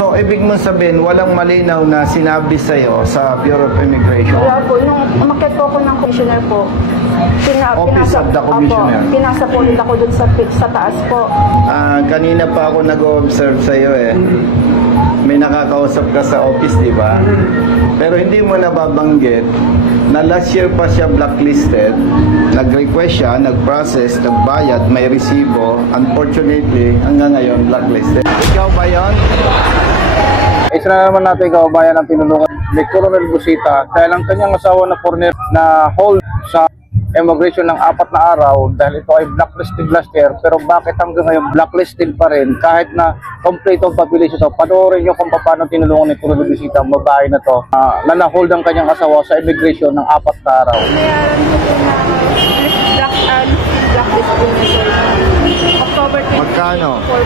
So, ibig mong sabihin, walang malinaw na sinabi sa'yo sa Bureau of Immigration? Wala po. Nung umakyat po ako ng commissioner po, Office of the Commissioner? Pinasa po ulit ako dun sa taas po. Kanina pa ako nag-observe sa'yo eh. May nakakausap ka sa office, di ba? Pero hindi mo nababanggit na last year pa siya blacklisted, nag-request siya, nag-process, nagbayad, may resibo. Unfortunately, hanggang ngayon, blacklisted. Ikaw ba yun? Isa na naman natin kababayan ang tinulungan ni Coronel Busita dahil ang kanyang asawa na foreigner na hold sa immigration ng 4 na araw dahil ito ay blacklisted last year, pero bakit hanggang ngayon blacklisted pa rin kahit na complete ang population? So panoorin nyo kung paano tinulungan ni Coronel Busita ang babae na to na na-hold ang kanyang asawa sa immigration ng 4 na araw. Bayaran ko po na blacklist po na sir. October 24 Magkano? po.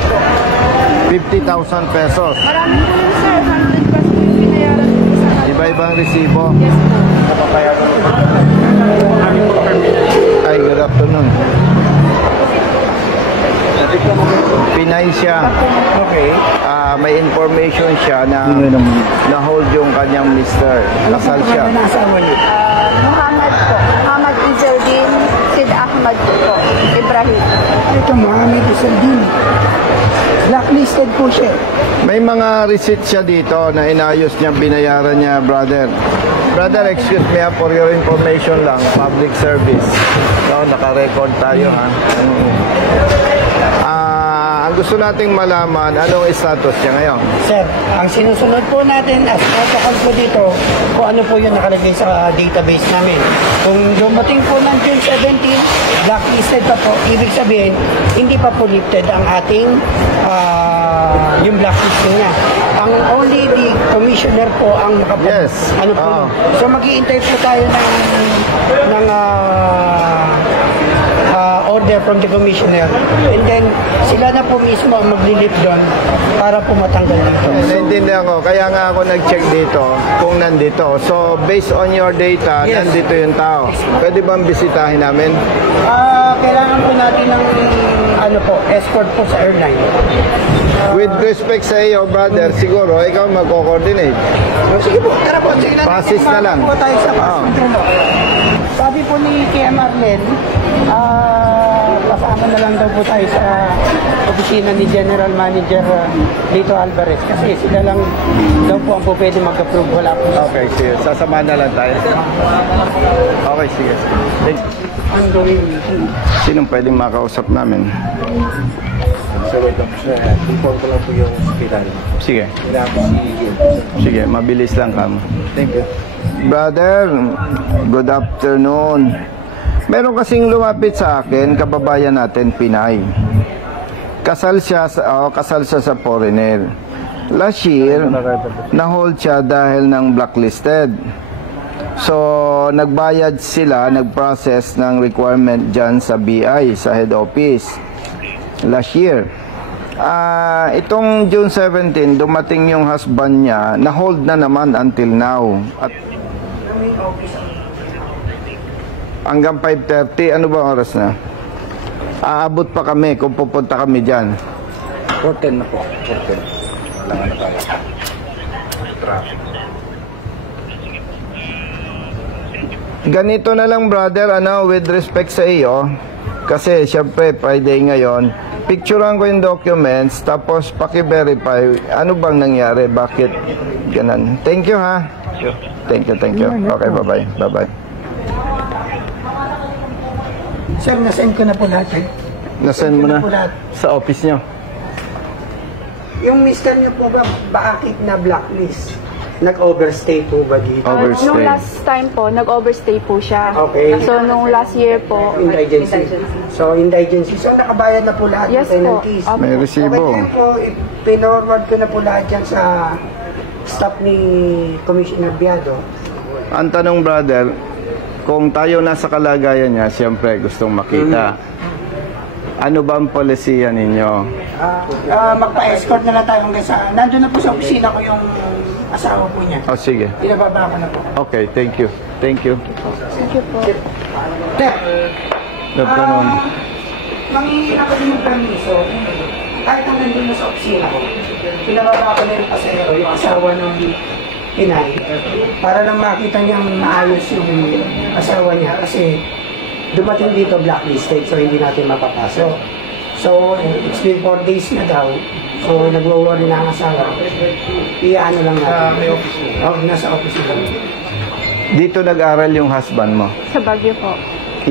50,000 pesos. Marami po yun sir. 100 plus po yung binayaran ko sa Iba-ibang resibo. Yes po. Ay, good afternoon. Pinay siya. Okay. May information siya na na-hold yung kanyang mister. Kasal siya. Muhammad po. Muhammad Izzeldin Sid Ahmad po. Ibrahim. Ito, Muhammad Izzeldin. Blacklisted po siya. May mga receipt siya dito na inayos niya, binayaran niya, brother. Brother, excuse me for your information lang, public service. So, naka-record tayo ha. Ang gusto nating malaman, anong status niya ngayon? Sir, ang sinusunod po natin as protocol po dito, kung ano po yung nakalagay sa database namin. Kung dumating po ng June 17, blacklisted pa po, ibig sabihin, hindi pa po lifted ang ating yung blacklisting niya. Ang only the commissioner po ang Yes. ano po. So mag-i-intay po tayo ng order from the commissioner, and then sila na po mismo ang maglilip doon para po matanggal dito. Naintindihan ko, kaya nga ako nag-check dito kung nandito. So, based on your data, Yes. nandito yung tao. Pwede bang bisitahin namin? Kailangan po natin ng escort po sa airline. With respect sa iyo, brother, siguro ikaw magko-coordinate. Sige po, tara po. Sige lang. Passes na lang. Po tayo sa Sabi po ni KM Arlen, kasama na lang daw po tayo sa opisina ni General Manager Lito Alvarez kasi sila lang daw po ang po pwede mag-approve. Wala po. Okay, sige. Sasamahan na lang tayo. Okay, sige. Ang gawin. Sinong pwedeng makausap namin? Inform ko lang po yung hospital. Sige. Kailangan po Sige, mabilis lang kamo. Thank you. Brother, good afternoon. Meron kasing lumapit sa akin, kababayan natin, Pinay. Kasal siya sa foreigner. Last year, na-hold siya dahil ng blacklisted. So, nagbayad sila, nag-process ng requirement dyan sa BI, sa head office. Last year. Itong June 17, dumating yung husband niya, na-hold na naman until now. At hanggang 5:30, ano ba oras na? Aabot pa kami kung pupunta kami dyan. 4:10 na po. 4:10. Kailangan na tayo. Traffic. Ganito na lang, brother, with respect sa iyo, kasi syempre Friday ngayon, picturean ko yung documents, tapos paki-verify ano bang nangyari, bakit ganun. Thank you ha. Thank you. Okay, bye-bye. Bye-bye. Sir, nasend ko na po lahat. Nasend mo na sa office nyo? Yung mister niyo po ba, bakit na blacklist? Nag-overstay po ba dito? Overstay. Nung last time po, nag-overstay po siya. Okay. So, nung last year po, Indigency. So, indigency. So, nakabayad na po lahat Yes ng po. penalties. Opo. May resibo. Okay po, pinorward ko na po lahat yan sa staff ni Commissioner Biado. Ang tanong, brother, kung tayo nasa kalagayan niya, siyempre gustong makita. Ano ba ang polisiya ninyo? Magpa-escort na lang tayo hanggang sa... Nandun na po sa opisina ko yung asawa po niya. Oh, sige. Pinababa ko na po. Okay, thank you. Thank you. thank you po. Sir, Good afternoon. mangingi ako din ng permiso kahit ang nandun na sa opisina ko, pinababa ko na yung pasahero, yung asawa ng Pinay, para lang makita niyang maayos yung asawa niya kasi dumating dito blacklisted so hindi natin mapapasok. So, it's been 4 days na daw. So, nag-worry na ang asawa. Iyaano lang natin. May office mo? Oh, nasa office lang. Dito nag-aral yung husband mo? Sa Baguio po.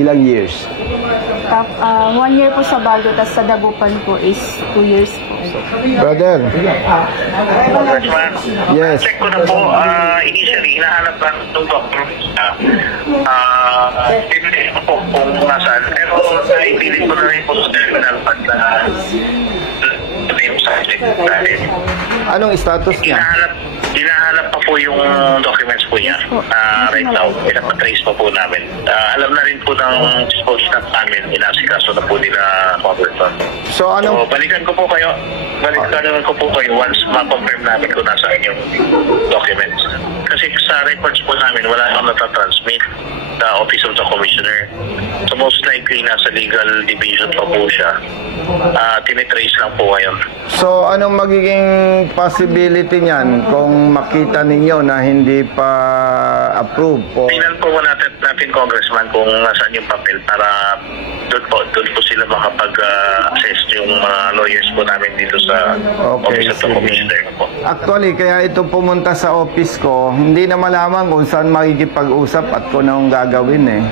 Ilang years? 1 year po sa Baguio, tapos sa Dagupan po is 2 years po. Brother, yes. Check ko na po, initially, hinahanap lang itong doctor. Hindi po kung nasaan. Pero naipilit ko na rin po sa terminal pag yung subject natin. Anong status niya? Hinahanap pa po yung documents po niya. Right now, pinapatrace pa po namin. Alam na rin po ng support staff namin, inasikaso na po nila Robertson. So, So, anong... balikan ko po kayo once ma-confirm namin kung nasaan yung documents. Kasi sa records po namin, wala nang natatransmit sa Office of the Commissioner. So, most likely, nasa legal division pa po siya. Tinitrace lang po ngayon. So, anong magiging possibility niyan kung makita ninyo na hindi pa approve po? Tingnan po natin Congressman kung nasaan yung papel para doon po sila makapag-assess yung mga lawyers po namin dito sa Office of the Commissioner po. Actually, kaya ito pumunta sa office ko, hindi na malaman kung saan makikipag-usap at kung anong gagawin eh.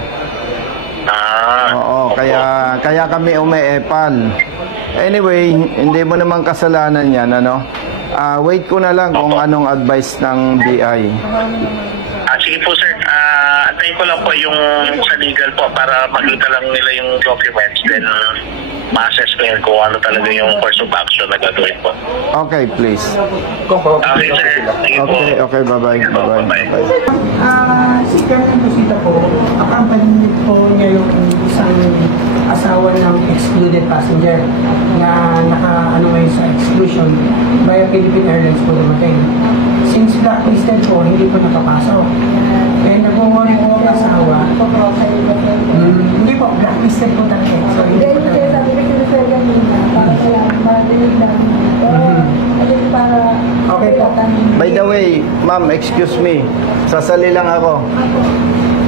Oo, kaya kami umeepal. Anyway, hindi mo naman kasalanan yan, ano? Wait ko na lang kung anong advice ng BI. Sige po sir, antayin ko lang po yung sa legal po para makita lang nila yung documents, then ma-assess ko yan kung ano talaga yung course of action na gagawin po. Okay, please. Okay sir, sige po. Okay, bye-bye. Bye-bye. Si Colonel Busita po, accompanied po niya yung isang asawa ng excluded passenger na naka-ano ngayon sa exclusion via Philippine Airlines po dumating. Since blacklisted po, hindi po nakapasok. And nag-worry po ang asawa. Hindi po, blacklisted po talaga. So, hindi po talaga. Okay po. By the way, ma'am, excuse me. Sasali lang ako.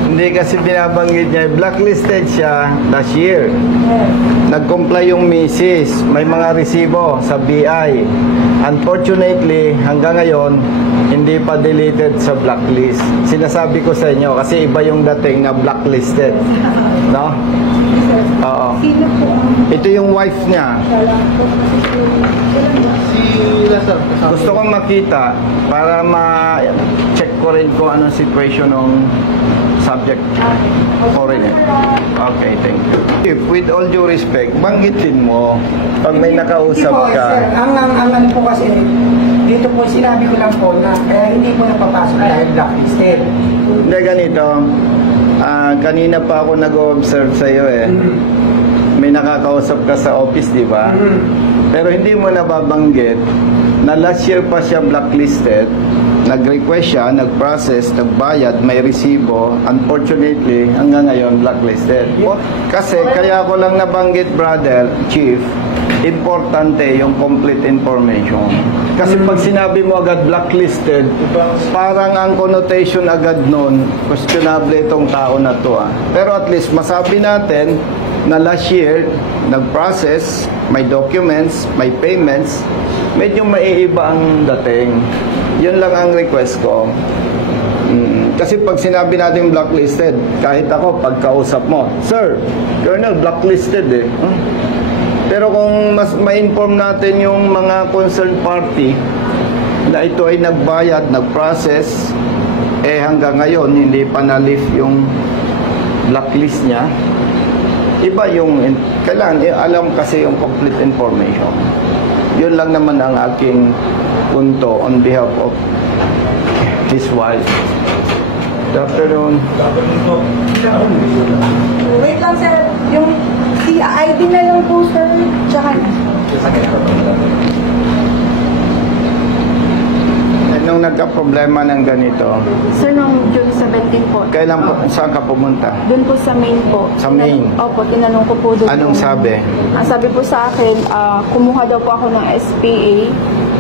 Hindi kasi binabanggit niya. Blacklisted siya last year. Nag-comply yung misis. May mga resibo sa BI. Unfortunately, hanggang ngayon, hindi pa deleted sa blacklist. Sinasabi ko sa inyo kasi iba yung dating na blacklisted. No? Oo. Ito yung wife niya. Gusto kong makita para ma-check ko rin kung anong situation ng subject foreigner. Okay, thank you. With all due respect, banggitin mo pag may nakausap ka. Sir, ang po kasi, dito po sinabi ko lang po na kaya hindi po napapasok dahil blacklisted. Hindi, ganito. Kanina pa ako nag-observe sa'yo eh. May nakakausap ka sa office, di ba? Pero hindi mo nababanggit na last year pa siya blacklisted. Nag-request siya, nag-process, nagbayad, may resibo. Unfortunately, hanggang ngayon, blacklisted. Kasi, kaya ko lang nabanggit, brother, chief, importante yung complete information. Kasi pag sinabi mo agad blacklisted, parang ang connotation agad nun, questionable itong tao na to. Pero at least, masabi natin na last year, nag-process, may documents, may payments, medyo maiiba ang dating. Yun lang ang request ko. Kasi pag sinabi natin blacklisted, kahit ako, pagkausap mo, Sir, Colonel, blacklisted eh. Pero kung mas ma-inform natin yung mga concerned party na ito ay nagbayad, nag-process, eh hanggang ngayon, hindi pa na-lift yung blacklist niya, iba yung, kailangan, alam kasi yung complete information. Yun lang naman ang aking punto on behalf of his wife. Good afternoon. Wait lang sir, yung ID na lang po sir, tsaka Ano nung nagka-problema ng ganito, Sir, noong June 17 po. kailan po, saan ka pumunta? Doon po sa main po. Sa main? Opo, tinanong ko po doon. Anong sabi? Ang sabi po sa akin, kumuha daw po ako ng SPA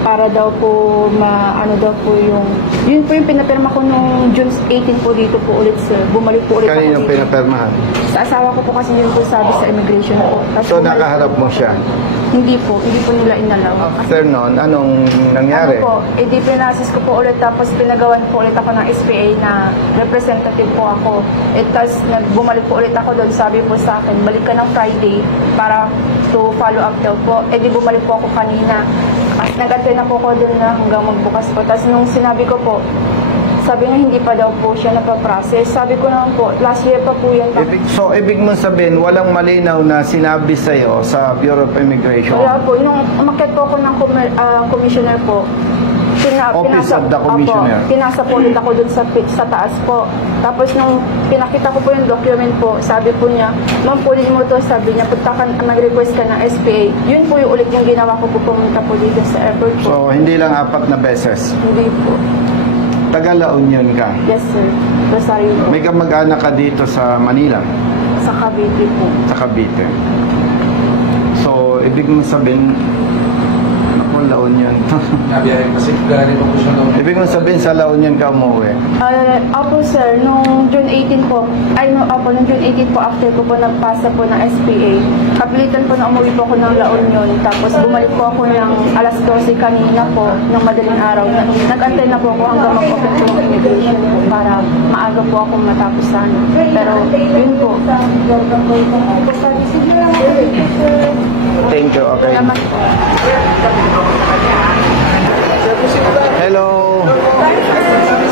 para daw po ano daw po yun po yung pinapirma ko nung June 18 po dito po ulit, sir. Bumalik po ulit Kanino ako dito. pinapirmahan? Sa asawa ko po kasi yun po sabi sa immigration po. Tapos So, bumalik nakaharap po. mo siya. Hindi po nila inalaw. After nun, anong nangyari? Ano po, edi pinasis ko po ulit tapos pinagawan po ulit ako ng SPA na representative po ako. Tapos bumalik po ulit ako doon, sabi po sa akin, balik ka ng Friday para to follow up daw po. Edi bumalik po ako kanina. As nag-attend na po ako doon na hanggang magbukas po. Tapos nung sinabi ko po, sabi niya hindi pa daw po siya napaprocess. Sabi ko naman po, last year pa po yan. So, ibig mo sabihin, walang malinaw na sinabi sa'yo sa Bureau of Immigration? Kaya po, nung umakyat po ako ng commissioner po, Office of the Commissioner. Opo, pinasa po ulit ako dun sa taas po. Tapos nung pinakita ko po yung document po, sabi po niya, ma'am, pulin mo to, sabi niya, punta ka, mag-request ka ng SPA. Yun po yung ulit yung ginawa ko po pumunta po dito sa airport po. So, hindi lang 4 na beses. Hindi po. Taga La Union ka. Yes, sir. Rosario po. May kamag-anak ka dito sa Manila, Sa Cavite po. sa Cavite. So, ibig mo sabihin, naku, La Union. Nabiyahe kasi galing po siya noon. Ibig mo sabihin sa La Union ka umuwi. Opo, sir. Nung June 18 po, nung June 18 po, after ko po nagpasa po ng SPA, kapilitan po na umuwi po ako ng La Union. Tapos bumalik po ako ng alas 12 kanina po, ng madaling araw. Nag-antay na po ako hanggang mag-open po ng immigration po para maaga po ako matapos sana. Pero yun po. Thank you, okay. Salamat po. Hello.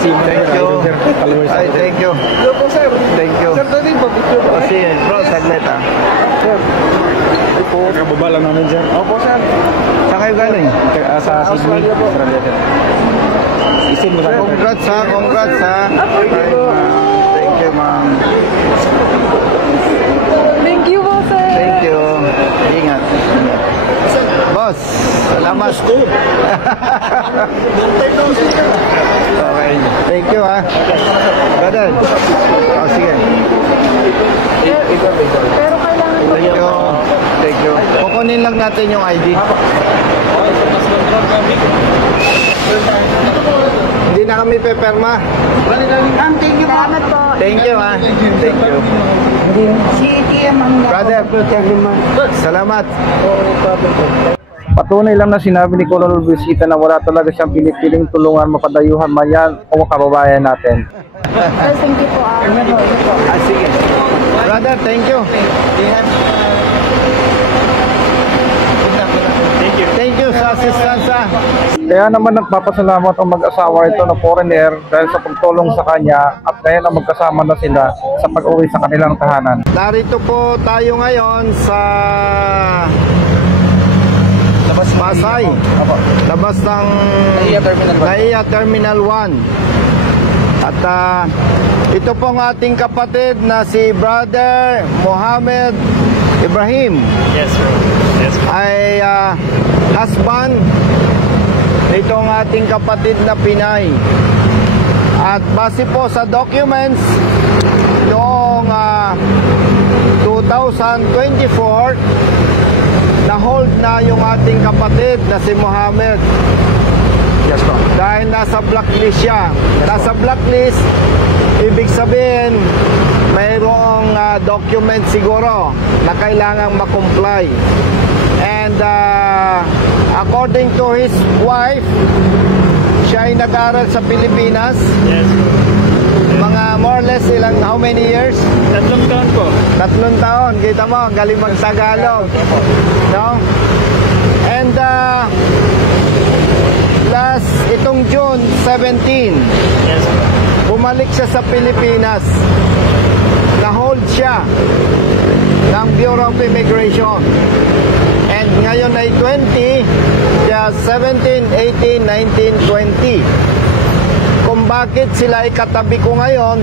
Thank you. Ay, thank you. Thank you. O, sige, bro, saglit ah. Kababa lang namin, sir. Opo, sir. Saan kayo galing? Sa Sydney. Isin mo sa Congrats ha, congrats ha. Thank you, ma'am. Thank you po, sir. Thank you. Ingat. Boss, salamat. Okay. Thank you ha. Brother. Oh, sige. Pero kailangan po. Thank you. Thank you. Kukunin lang natin yung ID. Hindi na kami peperma. Salamat po. Thank you ha. Thank you. Si TM ang Brother, salamat. Patunay lang na sinabi ni Colonel Busita na wala talaga siyang pinipiling tulungan, mapadayuhan man yan o kababayan natin. Sir, thank you po. Ah, sige. Brother, thank you. Thank you sa assistance ha. Kaya naman nagpapasalamat ang mag-asawa ito na foreigner dahil sa pagtulong sa kanya at ngayon ang magkasama na sila sa pag-uwi sa kanilang tahanan. Narito po tayo ngayon sa Pasay. Labas ng NAIA Terminal 1. At ito pong ating kapatid na si Brother Mohammed Ibrahim. Yes, sir. Yes, sir. Ay husband nitong ating kapatid na Pinay. At base po sa documents noong 2024, na-hold na yung ating kapatid na si Mohammed. Yes, po. Dahil nasa blacklist siya. Nasa blacklist, ibig sabihin, mayroong document siguro na kailangang makomply. And according to his wife, siya ay nag-aral sa Pilipinas. Yes, sir. Mga more or less how many years? 3 taon po. 3 taon. Kita mo, ang galing mag-Tagalog. No? And itong June 17, Yes, sir. bumalik siya sa Pilipinas. Na-hold siya ng Bureau of Immigration. And ngayon ay 20, kaya 17, 18, 19, 20. Kung bakit sila ikatabi ko ngayon,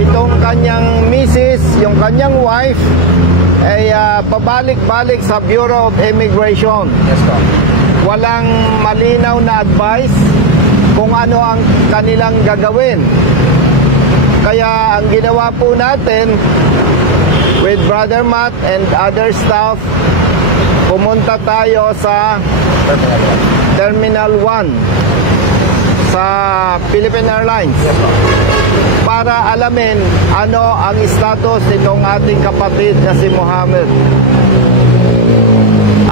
itong kanyang misis, yung kanyang wife, ay pabalik-balik sa Bureau of Immigration. Yes, po. Walang malinaw na advice kung ano ang kanilang gagawin. Kaya ang ginawa po natin with Brother Matt and other staff, pumunta tayo sa Terminal 1 sa Philippine Airlines para alamin ano ang status nitong ating kapatid na si Mohammed.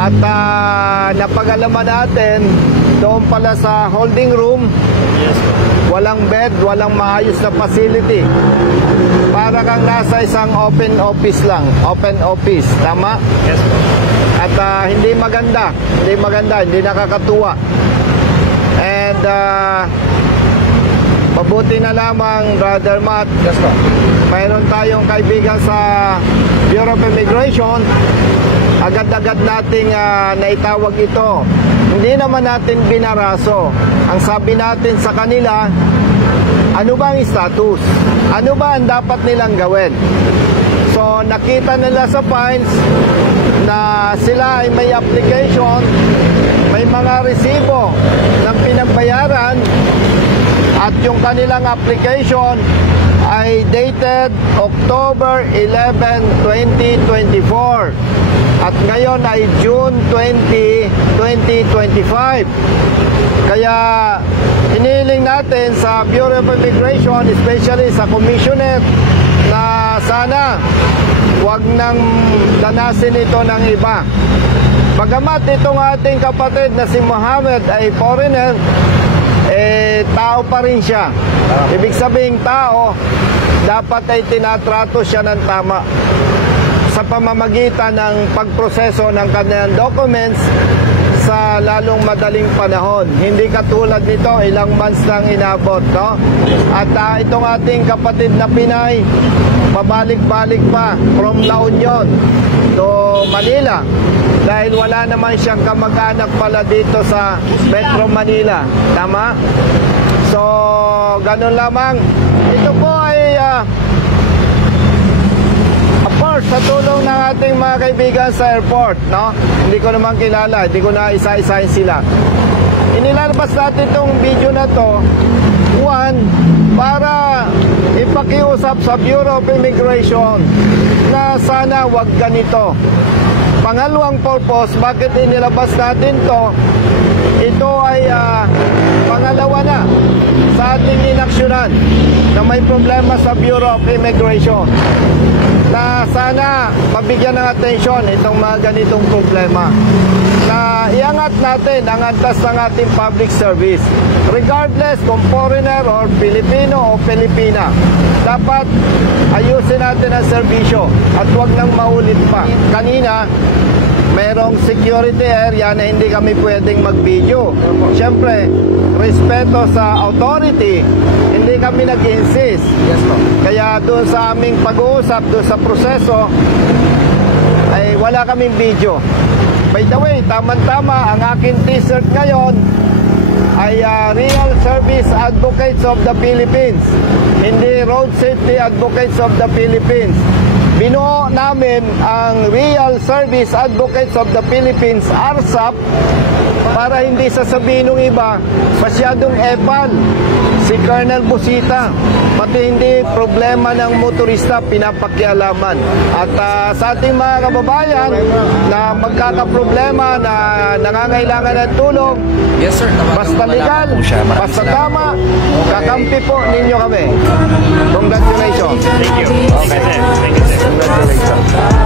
At napag-alaman natin doon pala sa holding room, walang bed, walang maayos na facility. Para kang nasa isang open office lang. Open office, tama? Yes, po. At hindi maganda, hindi nakakatuwa. And mabuti na lamang, Brother Matt, mayroon tayong kaibigan sa Bureau of Immigration. Agad-agad nating naitawag ito. Hindi naman natin binaraso. Ang sabi natin sa kanila, ano ba ang status? Ano ba ang dapat nilang gawin? So, nakita nila sa files na sila ay may application, may mga resibo ng pinagbayaran, at yung kanilang application ay dated October 11, 2024. At ngayon ay June 20, 2025. Kaya hinihiling natin sa Bureau of Immigration, especially sa Commissioner, na sana wag nang danasin ito ng iba. Bagamat itong ating kapatid na si Mohammed ay foreigner, tao pa rin siya. Ibig sabihin tao, dapat ay tinatrato siya ng tama sa pamamagitan ng pagproseso ng kanilang documents sa lalong madaling panahon. Hindi katulad nito, ilang months lang inabot, no? At itong ating kapatid na Pinay, pabalik-balik pa from La Union to Manila dahil wala naman siyang kamag-anak pala dito sa Metro Manila. Tama? So, ganun lamang. Ito po ay of course, sa tulong ng ating mga kaibigan sa airport, no? Hindi ko naman kilala, hindi ko na isa-isahin sila. Inilalabas natin itong video na to, one, para ipakiusap sa Bureau of Immigration na sana wag ganito. Pangalawang purpose, bakit inilabas natin to? Ito ay pangalawa na sa ating inaksyonan na may problema sa Bureau of Immigration, na sana mabigyan ng atensyon itong mga ganitong problema, na iangat natin ang antas ng ating public service regardless kung foreigner or Filipino o Pilipina. Dapat ayusin natin ang serbisyo at huwag nang maulit pa. Kanina merong security area na hindi kami pwedeng mag-video. Siyempre, respeto sa authority, hindi kami nag-insist. Yes, po. Kaya doon sa aming pag-uusap, doon sa proseso, ay wala kaming video. By the way, tama-tama, ang aking t-shirt ngayon ay Real Service Advocates of the Philippines, hindi Road Safety Advocates of the Philippines. Binuo namin ang Real Service Advocates of the Philippines, RSAP, para hindi sasabihin ng iba, masyadong epal si Colonel Busita, pati hindi problema ng motorista pinapakialaman. At sa ating mga kababayan na magkakaproblema, na nangangailangan ng tulong, yes, sir, basta legal, basta tama, kakampi po ninyo kami. Congratulations. Thank you. Okay, sir. Thank you, sir. Congratulations.